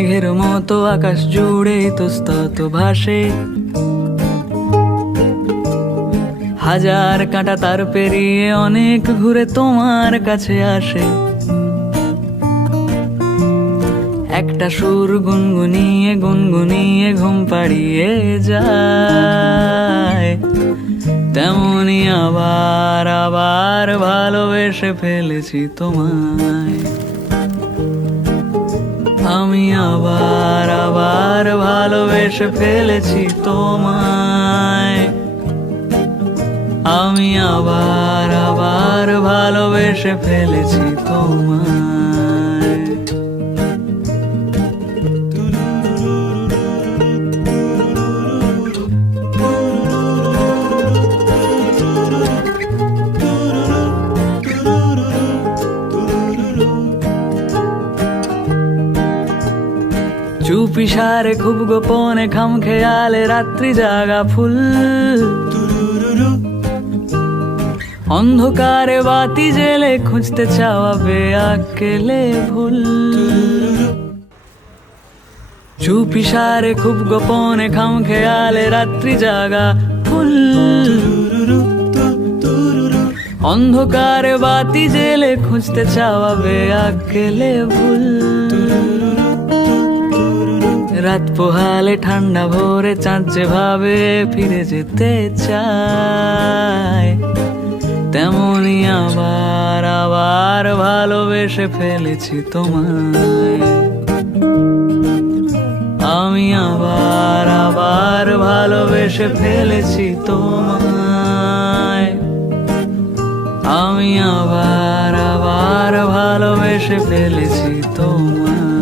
মেঘের মতো আকাশ জুড়ে ইতস্তত ভাসে, হাজার কাঁটা তার পেরিয়ে অনেক ঘুরে তোমার কাছে আসে। একটা সুর গুনগুনিয়ে গুনগুনিয়ে ঘুম পাড়িয়ে যায়, তেমনি আবার আবার ভালোবেসে ফেলেছি তোমায়। আমি আবার আবার ভালোবেসে ফেলেছি তোমায়। আমি আবার আবার ভালোবেসে ফেলেছি তোমায়। চুপি সারে খুব গোপনে খাম খেয়ালে রাত্রি জাগা ফুল, অন্ধকারে বাতি জেলে খুঁজতে চাওয়া বেআকেলে ভুল। চুপি সারে খুব গোপনে খাম খেয়ালে রাত্রি জাগা ফুল, অন্ধকারে বাতি জেলে খুঁজতে চাওয়া বেআকেলে ভুল। রাত পোহালে ঠান্ডা ভোরে চাঁদ যেভাবে ফিরে যেতে চায়, তেমনি আবার আবার ভালোবেসে ফেলেছি তোমায়। আমি আবার আবার ভালোবেসে ফেলেছি তোমায়। আমি আবার আবার ভালোবেসে ফেলেছি তোমায়।